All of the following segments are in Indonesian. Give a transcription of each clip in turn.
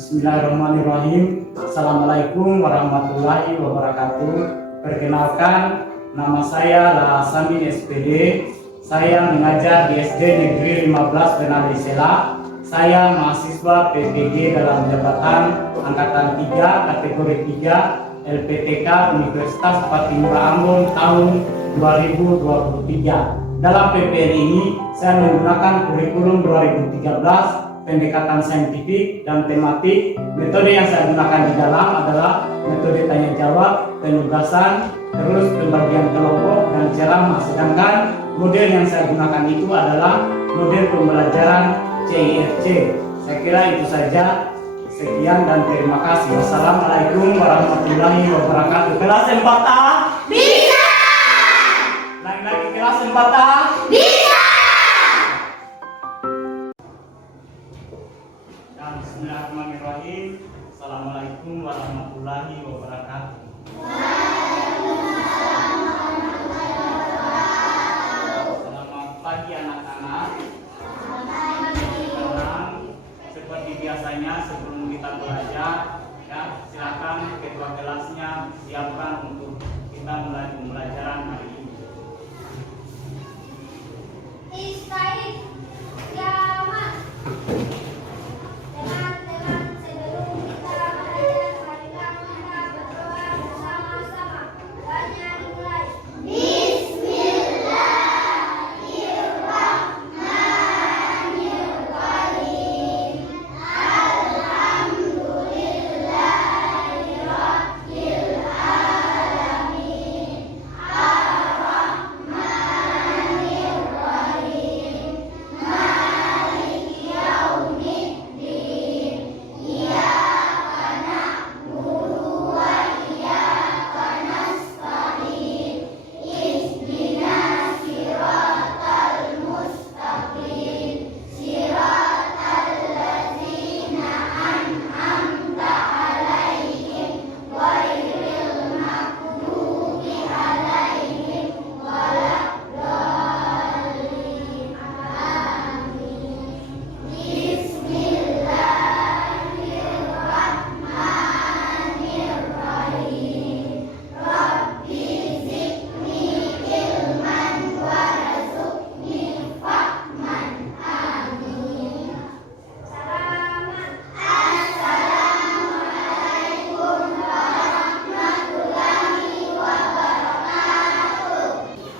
Bismillahirrahmanirrahim. Assalamualaikum warahmatullahi wabarakatuh. Perkenalkan, nama saya adalah Samin SPD. Saya mengajar di SD Negeri 15 Bernardi Sela. Saya mahasiswa PPG dalam jabatan Angkatan 3, kategori 3, LPTK Universitas Patimura Ambon tahun 2023. Dalam PPL ini, saya menggunakan kurikulum 2013, pendekatan saintifik dan tematik. Metode yang saya gunakan di dalam adalah metode tanya jawab, penugasan, terus pembagian kelompok dan ceramah. Sedangkan model yang saya gunakan itu adalah model pembelajaran CIRC. Saya kira itu saja. Sekian dan terima kasih. Wassalamualaikum warahmatullahi wabarakatuh. Kelas 4A? Bisa! Lagi-lagi kelas 4A? Bisa! Bismillahirrahmanirrahim. Assalamualaikum warahmatullahi wabarakatuh. Selamat pagi anak-anak. Sekarang seperti biasanya sebelum kita belajar, ya silakan ketua kelasnya siapkan untuk kita mulai pembelajaran hari ini. Istaid, ya Mas. Teman-teman, sebelum kita belajar, marilah kita berdoa bersama-sama. Doanya dimulai. Bismillahirrahmanirrahim. Alhamdulillahirabbil alamin. Ar-Rahmanirrahim. Maliki yaumiddin. Iyyaka na'budu wa iyyaka nasta'in. Ihdinas siratal mustaqim. Siratal ladzina an'amta 'alaihim ghairil maghdubi 'alaihim waladdallin. Amin. Bismillahirrahmanirrahim. Rabbi zidni ilman warzuqni fahman. Amin. Selamat. Assalamualaikum warahmatullahi wabarakatuh.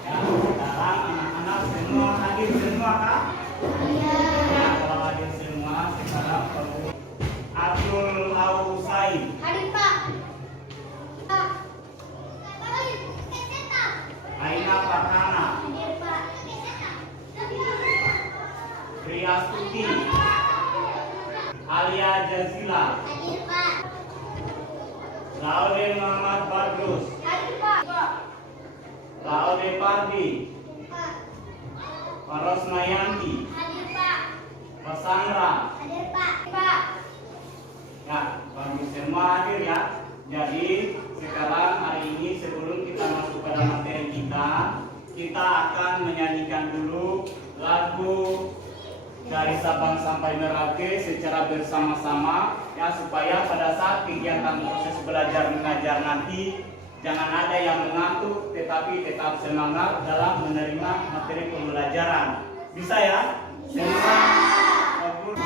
Ya, sekarang anak-anak semua hadir semua kah? Ya, kalau hadir semua, sekarang perlu Abdul Ausai, Hadir Pak. Aina Farhana, Hadir Pak. Triastuti, Alia Jazila, Hadir Pak. Laude Muhammad Badrus, Hadir Pak. Laude Pardi, Pak. Faros Mayanti, Hadir Pak. Pasandra. Hadir Pak. Pak. Ya, bagi semua hadir ya. Jadi sekarang hari ini sebelum kita masuk pada materi kita akan menyanyikan dulu lagu dari Sabang sampai Merauke secara bersama-sama ya, supaya pada saat kegiatan proses belajar mengajar nanti jangan ada yang mengantuk tetapi tetap semangat dalam menerima materi pembelajaran. Bisa ya? Semua fokus.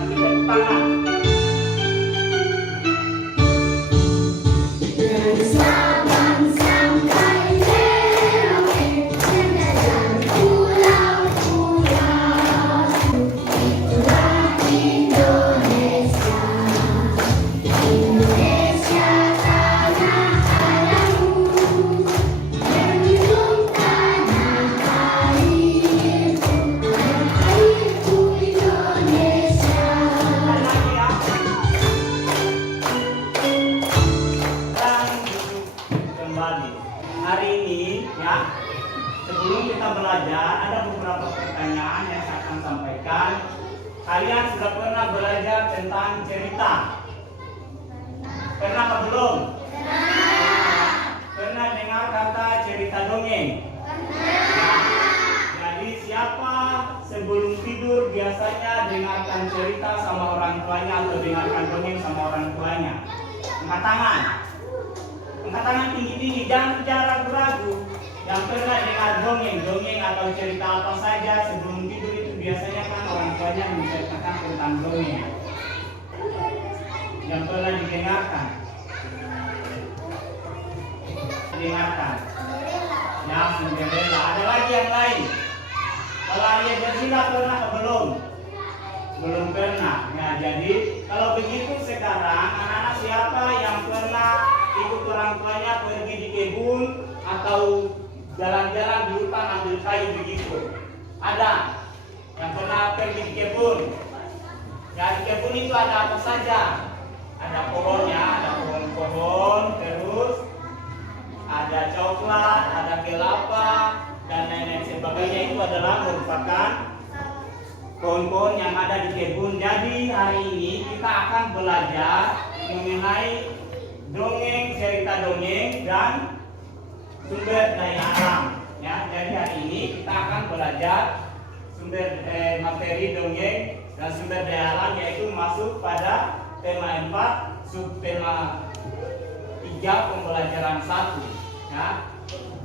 Kasih tepuk tangan. Sabang sampai Merauke, mengajar pulau-pulau. Itulah Indonesia. Indonesia tanah airku, menjunjung tanah airku, airku Indonesia. Lagi ya. Dan duduk kembali. Hari ini ya, sebelum kita belajar ada beberapa pertanyaan yang saya akan sampaikan. Kalian sudah pernah belajar tentang cerita? Pernah atau belum? Pernah dengar kata cerita dongeng? cerita sama orang tuanya atau dengarkan dongeng sama orang tuanya. Angkat tangan. Angkat tangan tinggi-tinggi, jangan ragu-ragu. Yang pernah dengar dongeng atau cerita apa saja sebelum tidur itu biasanya kan orang tuanya menceritakan tentang dongeng. Yang pernah didengarkan. Dengarkan. Ya, Cinderella. Ada lagi yang lain. Kalau Arya Gersila pernah atau belum? Belum pernah. Nah, jadi kalau begitu sekarang anak-anak siapa yang pernah ikut orang tuanya pergi di kebun atau jalan-jalan di hutan ambil kayu begitu? Ada yang pernah pergi di kebun? Ya, di kebun itu ada apa saja? Ada pohonnya, ada pohon-pohon, terus ada coklat, ada kelapa, dan lain-lain sebagainya. Itu adalah merupakan pohon-pohon yang ada di kebun. Jadi hari ini kita akan belajar mengenai dongeng, cerita dongeng, dan sumber daya alam. Ya, jadi hari ini kita akan belajar materi dongeng dan sumber daya alam, yaitu masuk pada tema 4, subtema 3 pembelajaran 1. Ya.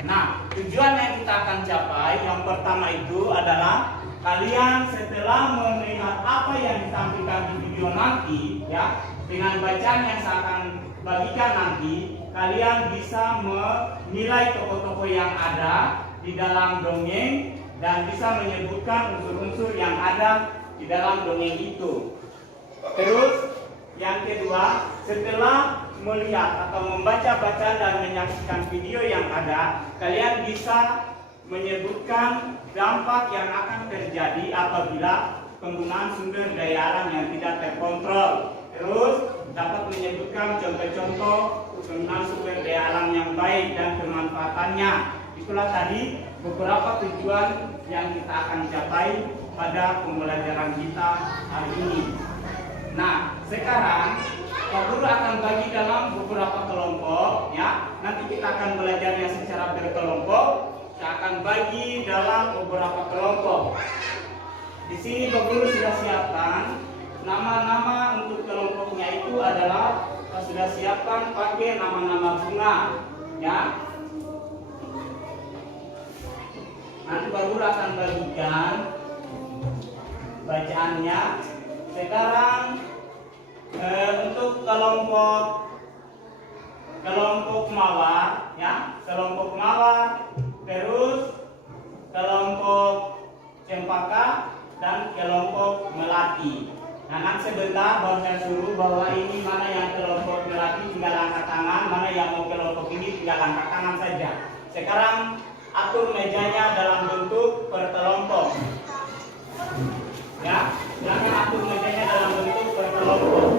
Nah, tujuan yang kita akan capai yang pertama itu adalah kalian setelah melihat apa yang ditampilkan di video nanti, ya, dengan bacaan yang saya akan bagikan nanti, kalian bisa menilai tokoh-tokoh yang ada di dalam dongeng dan bisa menyebutkan unsur-unsur yang ada di dalam dongeng itu. Terus yang kedua, setelah melihat atau membaca bacaan dan menyaksikan video yang ada, kalian bisa menyebutkan dampak yang akan terjadi apabila penggunaan sumber daya alam yang tidak terkontrol. Terus dapat menyebutkan contoh-contoh penggunaan sumber daya alam yang baik dan kemanfaatannya. Itulah tadi beberapa tujuan yang kita akan capai pada pembelajaran kita hari ini. Nah, sekarang Pak Guru akan bagi dalam beberapa kelompok, ya. Nanti kita akan belajarnya secara berkelompok. Saya akan bagi dalam beberapa kelompok. Di sini Pak Guru sudah siapkan nama-nama untuk kelompoknya itu adalah sudah siapkan pakai nama-nama bunga, ya. Nanti Pak Guru akan bagikan bacaannya. Sekarang untuk kelompok mawar, ya, kelompok mawar, terus kelompok cempaka dan kelompok melati. Nah, nanti sebentar baru saya suruh bahwa ini mana yang kelompok melati tinggal angkat tangan, mana yang mau kelompok ini tinggal angkat tangan saja. Sekarang atur mejanya dalam bentuk berkelompok. Ya, silakan atur mejanya dalam bentuk berkelompok.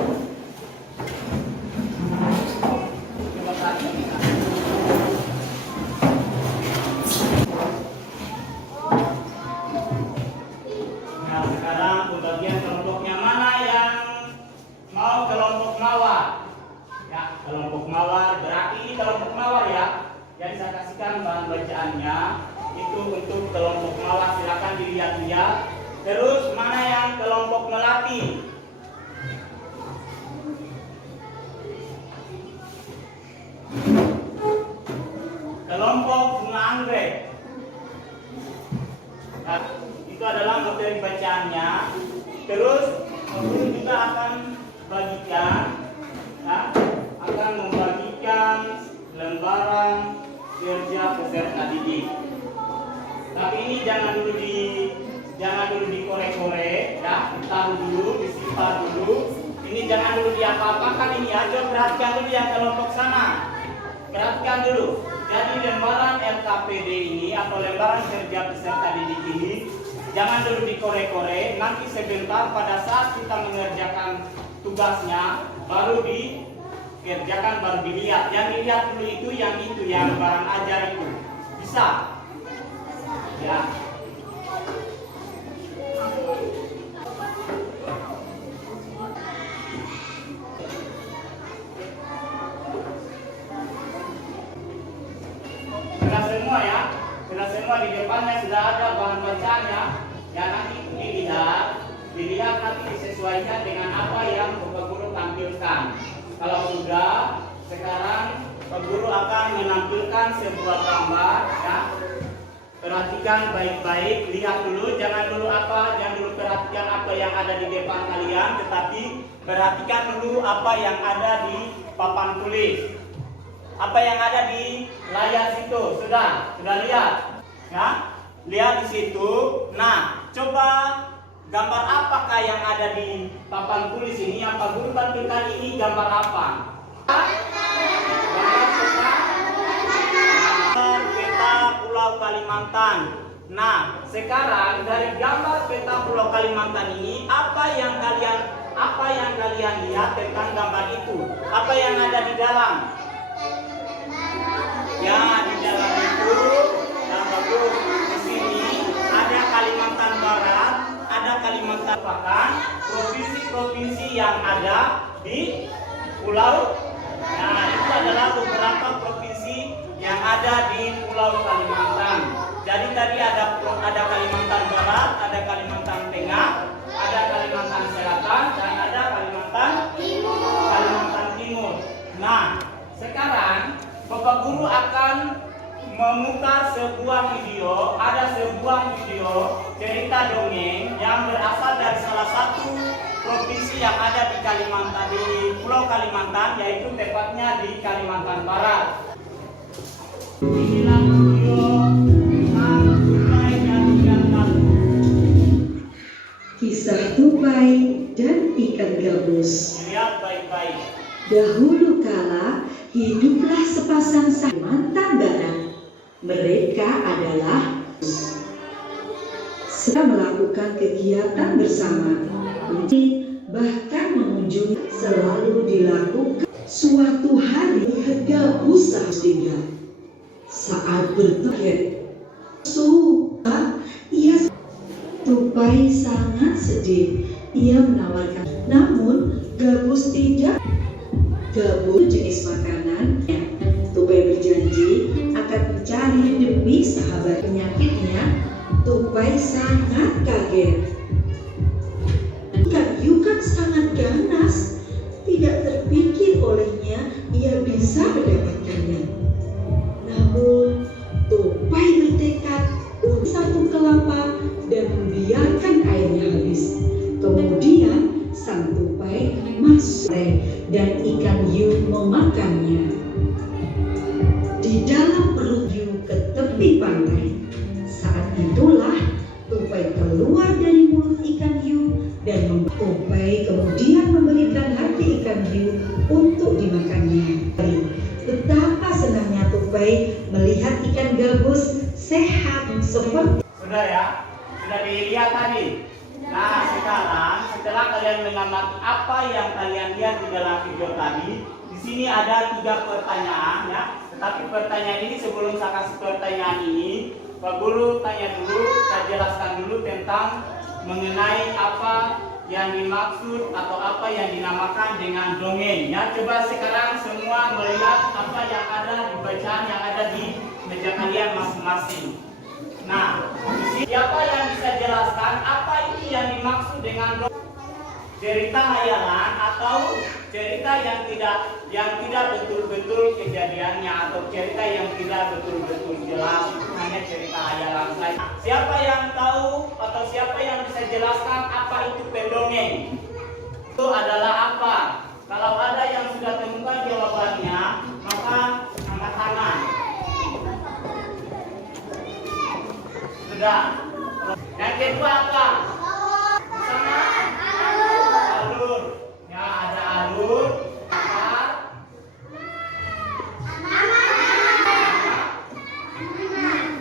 Coba tadi. Nah, sekarang pembagian kelompoknya mana yang mau kelompok mawar? Ya, kelompok mawar berarti ini kelompok mawar ya. Jadi saya kasihkan bahan bacaannya itu untuk kelompok mawar, silakan dilihat-lihat. Terus mana yang kelompok melati? Kelompok bunga anggrek. Nah, itu adalah materi bacaannya. Terus guru juga akan bagikan, nah, akan membagikan lembaran kerja peserta didik. Tapi ini jangan dulu dikorek-korek, ya, ditaruh dulu, disimpan dulu. Ini jangan dulu diapa-apakan ini ya, coba perhatikan dulu yang kelompok sana. Perhatikan dulu. Jadi lembaran LKPD ini atau lembaran kerja peserta didik ini jangan dulu dikorek-korek. Nanti sebentar pada saat kita mengerjakan tugasnya baru dikerjakan, baru dilihat. Yang dilihat dulu itu yang lembaran ajar itu. Bisa? Ya. Sudah semua di depannya sudah ada bahan bacaannya. Ya, nanti itu dilihat. dilihat nanti disesuaikan dengan apa yang Bapak Guru tampilkan. Kalau sudah, sekarang Pak Guru akan menampilkan sebuah gambar, ya. Perhatikan baik-baik, lihat dulu, jangan dulu perhatikan apa yang ada di depan kalian, tetapi perhatikan dulu apa yang ada di papan tulis. Apa yang ada di layar situ, sudah lihat, ya? Lihat di situ. Nah, coba gambar apakah yang ada di papan tulis ini? Yang Pak Guru tampilkan ini gambar apa? Peta Pulau Kalimantan. Nah, sekarang dari gambar peta Pulau Kalimantan ini, apa yang kalian lihat tentang gambar itu? Apa yang ada di dalam? Ya, di dalam itu, nah bagus. Di sini ada Kalimantan Barat, ada Kalimantan Selatan, provinsi-provinsi yang ada di pulau. Nah, itu adalah beberapa provinsi yang ada di Pulau Kalimantan. Jadi tadi ada Kalimantan Barat, ada Kalimantan Tengah, ada Kalimantan Selatan, dan ada Kalimantan Timur. Nah, sekarang Bapak Guru akan memutar sebuah video. Ada sebuah video cerita dongeng yang berasal dari salah satu provinsi yang ada di Kalimantan, di Pulau Kalimantan, yaitu tepatnya di Kalimantan Barat. Inilah video tentang tupai dan ikan gabus. Kisah tupai dan ikan gabus. Lihat baik-baik. Dahulu kala hiduplah sepasang mantan darat. Mereka adalah sedang melakukan kegiatan bersama. Bahkan mengunjungi selalu dilakukan. Suatu hari gabus tinggal. Saat bertemu, ia tupai sangat sedih. Ia menawarkan, namun gabus tidak. Gabus jenis makanan. Tupai berjanji akan mencari demi sahabat penyakitnya. Tupai sangat kaget. Kayu kan sangat ganas. Tidak terpikir olehnya ia bisa mendapatkannya. Namun tupai bertekad untuk satu kelapa dan membiarkan airnya habis. Kemudian sang tupai masuk dan ikan hiu memakannya. Di dalam perut hiu ke tepi pantai. Saat itulah tupai keluar dari mulut ikan hiu dan tupai kemudian memberikan hati ikan hiu untuk dimakannya. Betapa senangnya tupai melihat ikan gabus sehat seperti. Sudah ya, sudah dilihat tadi. Nah, sekarang setelah kalian mengamati apa yang kalian lihat di dalam video tadi, di sini ada 3 pertanyaan, ya. Tetapi pertanyaan ini, sebelum saya kasih pertanyaan ini, Pak Guru tanya dulu, saya jelaskan dulu tentang mengenai apa yang dimaksud atau apa yang dinamakan dengan dongeng. Ya, coba sekarang semua melihat apa yang ada di bacaan yang ada di meja kalian masing-masing. Nah, siapa yang bisa jelaskan apa itu yang dimaksud dengan dongeng? Cerita hayalan atau cerita yang tidak betul-betul kejadiannya, atau cerita yang tidak betul-betul jelas, itu hanya cerita hayalan saja. Siapa yang tahu atau siapa yang bisa jelaskan apa itu pendongeng? Itu adalah apa? Kalau ada yang sudah temukan jawabannya, maka angkat tangan. Sudah. Yang kedua apa? Sama? Alur. Ya, ada alur.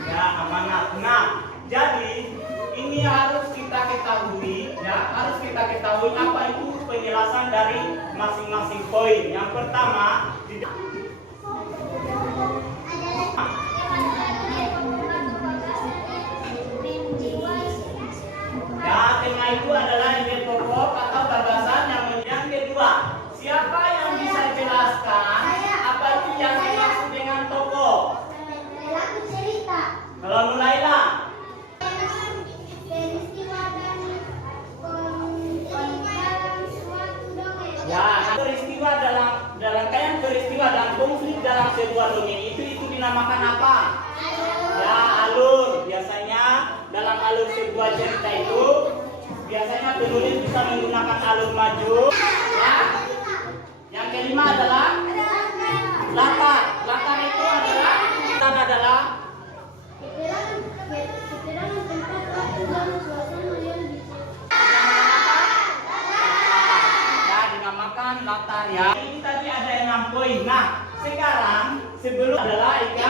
Ya, amanat. Nah, jadi ini harus kita ketahui, ya, harus kita ketahui apa itu penjelasan dari masing-masing poin. Yang pertama, ya, tema itu adalah ide pokok atau gagasan yang kedua. Siapa yang bisa jelaskan apa itu yang dimaksud dengan tokoh? Aku cerita. Kalau Nulaila, Peristiwa dan peristiwa dan konflik dalam sebuah dongeng itu dinamakan apa? Ya, alur. Biasanya dalam alur sebuah cerita itu biasanya penulis bisa menggunakan alur maju. Ya. Yang kelima adalah latar. Latar itu adalah dinamakan latar ya. Ini tadi ada 6 poin. Nah, sekarang sebelum adalah itu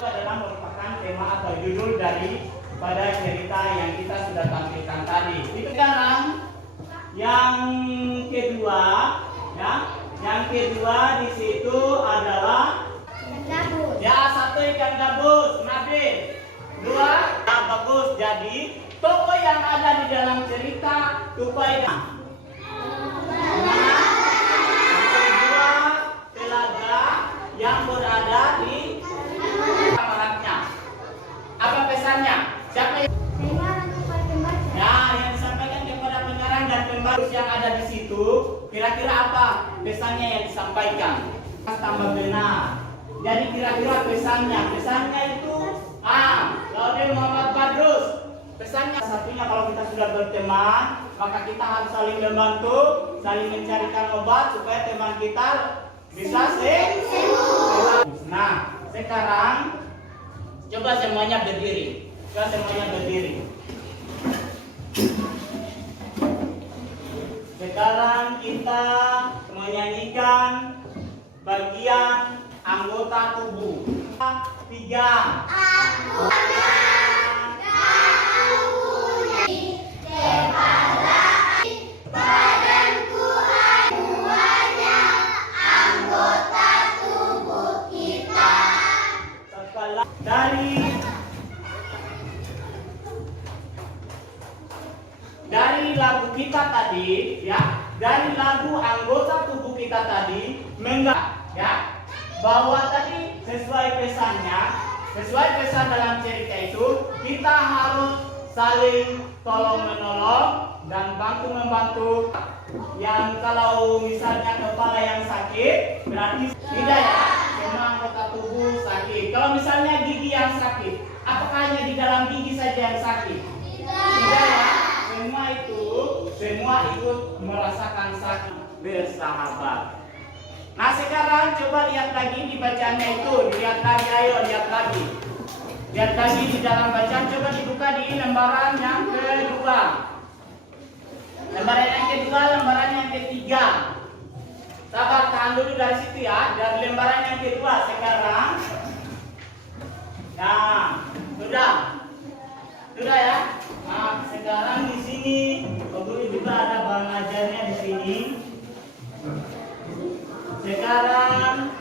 adalah merupakan tema atau judul dari pada cerita yang kita sudah tampilkan tadi. Sekarang yang kedua ya, yang kedua di situ adalah ya, 1 ikan gabus, Nabil. 2, nah, bagus. Jadi tokoh yang ada di dalam cerita tupai telaga yang berada di kamarnya. Apa pesannya? Siapa yang yang disampaikan kepada pengarang dan pembaca yang ada di situ? Kira-kira apa pesannya yang disampaikan? Tambah benar. Jadi kira-kira pesannya itu Laude Muhammad Badrus. Pesannya satunya, kalau kita sudah berteman, maka kita harus saling membantu, saling mencarikan obat supaya teman kita bisa sembuh. Nah, sekarang coba semuanya berdiri. Sekarang kita menyanyikan bagian anggota tubuh. 3. Badanku semuanya anggota tubuh kita. Dari lagu kita tadi ya, dari lagu anggota tubuh kita tadi ya, bahwa tadi sesuai pesan dalam cerita itu kita harus saling tolong menolong dan bantu membantu. Yang kalau misalnya kepala yang sakit berarti tidak ya, semua anggota tubuh sakit. Kalau misalnya gigi yang sakit, apakah hanya di dalam gigi saja yang sakit? Tidak ya, semua ikut merasakan sakit bersahabat. Nah, sekarang coba lihat lagi di bacaannya itu, lihat lagi di dalam bacaan. Coba dibuka di lembaran yang kedua, lembaran yang ketiga. Sabar, tahan dulu dari situ ya, dari lembaran yang kedua. Sekarang nah, sudah ya. Nah, sekarang di sini guru juga ada bahan ajarnya di sini. Sekarang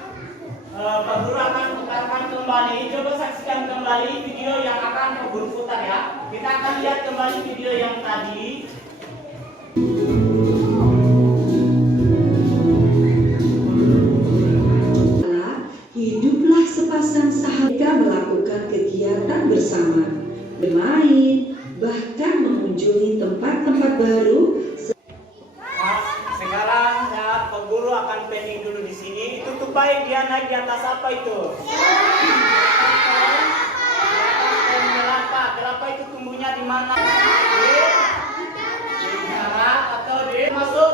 Pak Guru akan putarkan kembali. Coba saksikan kembali video yang akan Pak Guru putar ya. Kita akan lihat kembali video yang tadi. Hiduplah sepasang sahabat melakukan kegiatan bersama, bermain, bahkan mengunjungi tempat-tempat baru. Sekarang ya, Pak Guru akan pending dulu di sini. Itu tupai dia naik di atas apa itu? Kelapa itu tumbuhnya di mana? Di darat atau di masuk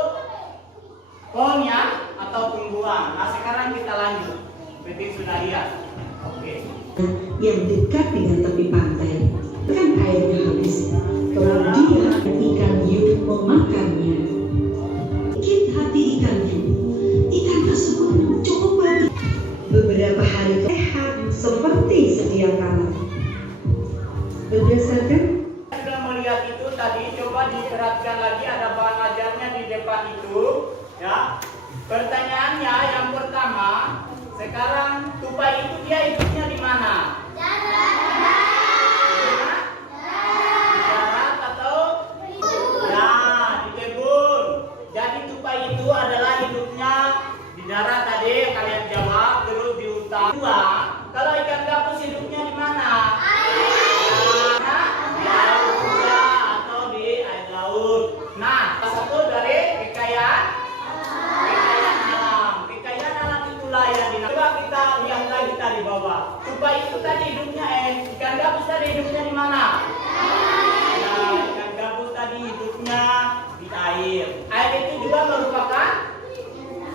pohon ya, atau tumbuhan. Nah, sekarang kita lanjut. Berarti sudah lihat. Oke. Yang dekat dengan tepi pantai, kan airnya habis. Kemudian ikan hiu memakannya. Sakit hati ikan hiu. Ikan tersebut cukup baik. Beberapa hari sehat seperti sedia kala. Berdasarkan sudah melihat itu tadi, coba diperhatikan lagi ada bahan ajarnya di depan itu ya. Pertanyaannya yang pertama, sekarang tupai itu dia hidupnya di mana? Darat atau ya di kebun. Jadi tupai itu adalah hidupnya di darat tadi yang kalian jawab, terus di utara. Kalau ikan gabus hidupnya di mana? Nah, satu dari kekayaan alam. Kekayaan tupai itu tadi hidupnya ikan gabus tadi hidupnya di mana? Nah, ikan gabus tadi hidupnya di air. Air itu juga merupakan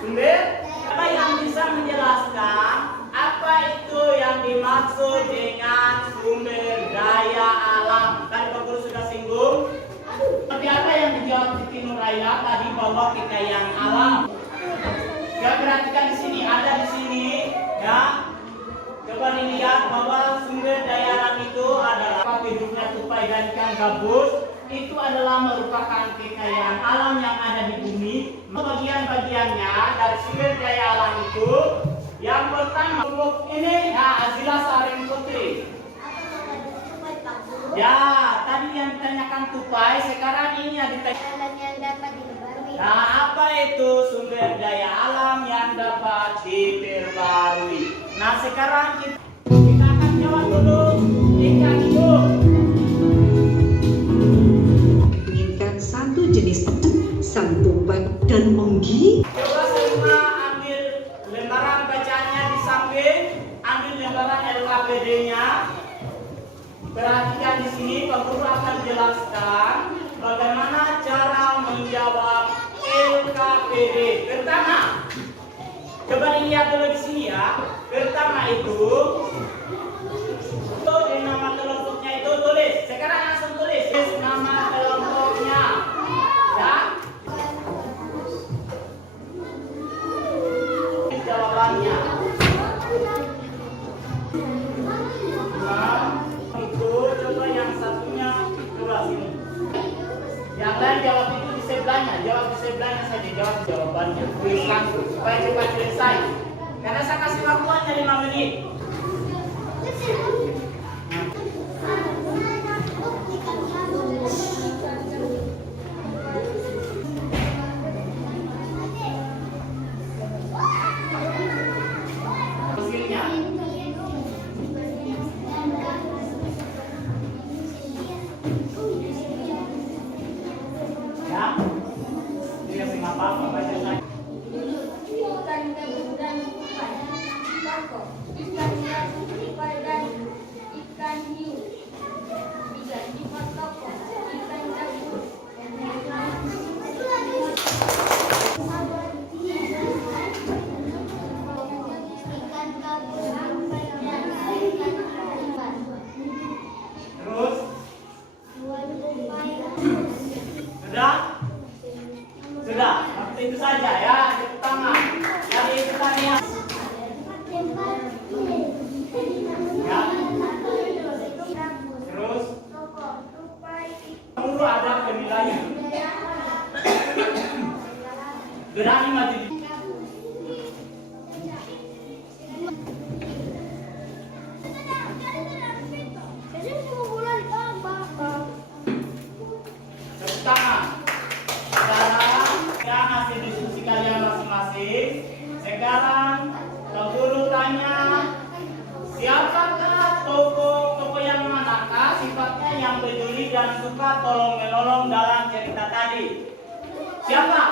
sumber. Apa yang bisa menjelaskan apa itu yang dimaksud dengan sumber daya alam? Tadi Pak Guru sudah singgung. Tapi apa yang dijawab Siti Nuraila tadi bahwa kekayaan alam? Ya, perhatikan di sini, ada di sini, ya. Coba dilihat bahwa sumber daya alam itu adalah hidupnya tupai dan ikan gabus. Itu adalah merupakan kekayaan alam yang ada di bumi. Bagian-bagiannya dari sumber daya alam itu, yang pertama, pupuk ini, ya, Azila Saring Putri. Ya, tadi yang ditanyakan tupai, sekarang ini yang ditanyakan. Alam yang dapat diperbarui. Nah, apa itu sumber daya alam yang dapat diperbarui? Nah, sekarang kita akan jawab dulu ikan hidup. Menginginkan satu jenis sang tupai dan menggi. Coba semua ambil lembaran bacaannya di samping, ambil lembaran LKPD-nya. Perhatikan di sini, Pak Guru akan jelaskan bagaimana cara menjawab LKPD. Pertama, coba dilihat dulu di sini ya. Pertama itu di nama kelompoknya itu tulis. Sekarang langsung tulis nama kelompoknya. Ya. Jawabannya. Nah, itu coba yang satunya coba sini. Yang lain jawab itu di sebelahnya, jawab di sebelahnya saja, jawab jawabannya. Tulis langsung supaya cepat selesai. Karena saya kasih waktu hanya 5 menit. Hasilnya. Ya. Dia sing apa-apa baca saja. Ikan gabus dan tupai. Bako. Ikan gabus, tupai dan ikan hiu. Tiga sifat tokoh. Ikan gabus. Ikan gabus dan ikan tupai. Terus Tupai. sudah? Sudah. Waktu itu saja ya, tepuk tangan. Jadi kita lihat. Ya. Terus dulu ada penilaian. Berani maju di tepuk tangan. Sekarang ya hasil diskusi kalian masing-masing. Sekarang Pak Guru tanya, siapakah tokoh yang manakah sifatnya yang peduli dan suka tolong menolong dalam cerita tadi? Siapa?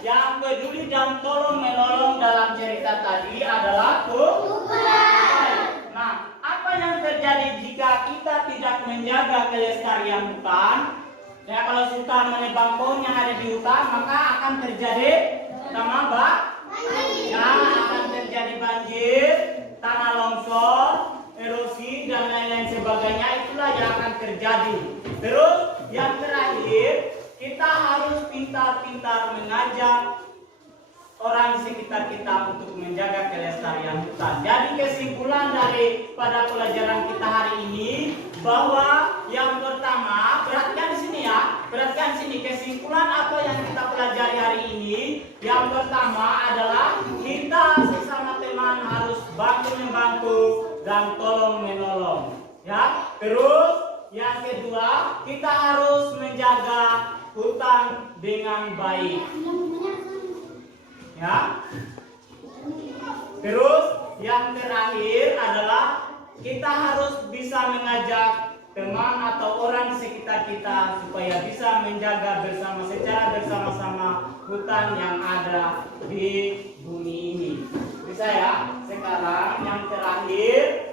Yang peduli dan tolong menolong dalam cerita tadi adalah tupai. Nah, apa yang terjadi jika kita tidak menjaga kelestarian hutan? Ya, kalau hutan menebang pohon yang ada di hutan, maka akan terjadi apa? Ya, akan terjadi banjir, tanah longsor, erosi dan lain-lain sebagainya. Itulah yang akan terjadi. Terus yang terakhir, kita harus pintar-pintar mengajak orang di sekitar kita untuk menjaga kelestarian hutan. Jadi kesimpulan daripada pelajaran kita hari ini bahwa yang pertama, perhatikan di sini ya, perhatikan di sini kesimpulan apa yang kita pelajari hari ini. Yang pertama adalah kita sesama teman harus bantu membantu dan tolong menolong. Ya, terus yang kedua kita harus menjaga hutan dengan baik. Ya. Terus yang terakhir adalah kita harus bisa mengajak teman atau orang di sekitar kita supaya bisa menjaga secara bersama-sama hutan yang ada di bumi ini. Bisa ya? Sekarang yang terakhir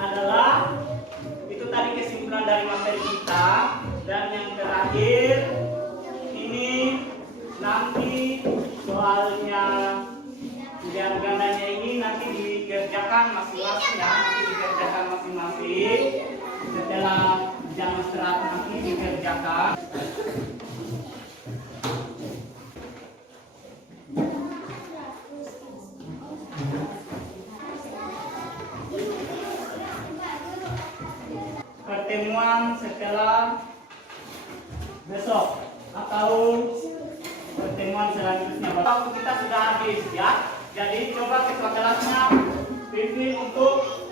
adalah itu tadi kesimpulan dari materi kita, dan yang terakhir ini nanti soalnya biar gandanya ini nanti dikerjakan masing-masing ya, nanti dikerjakan masing-masing setelah jam istirahat nanti dikerjakan. Pertemuan setelah besok atau pertemuan selanjutnya. Waktu kita sudah habis ya. Jadi coba ketua kelasnya pimpin untuk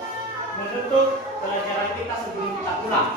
menutup pelajaran kita sebelum kita pulang.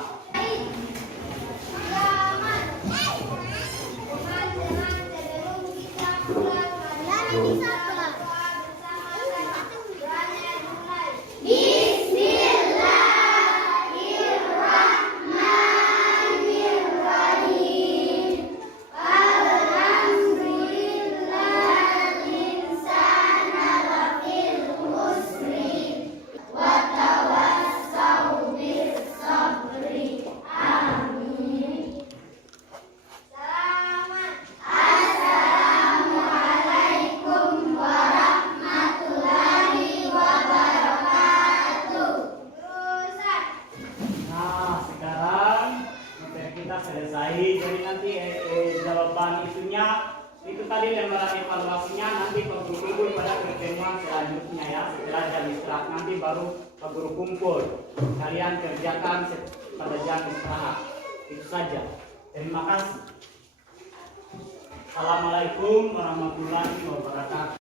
Selesai, jadi nanti jawaban itunya itu tadi lembaran evaluasinya nanti Pak Guru kumpul pada pertemuan selanjutnya ya. Setelah jam istirahat nanti baru Pak Guru kumpul, kalian kerjakan pada jam istirahat. Itu saja, terima kasih. Assalamualaikum warahmatullahi wabarakatuh.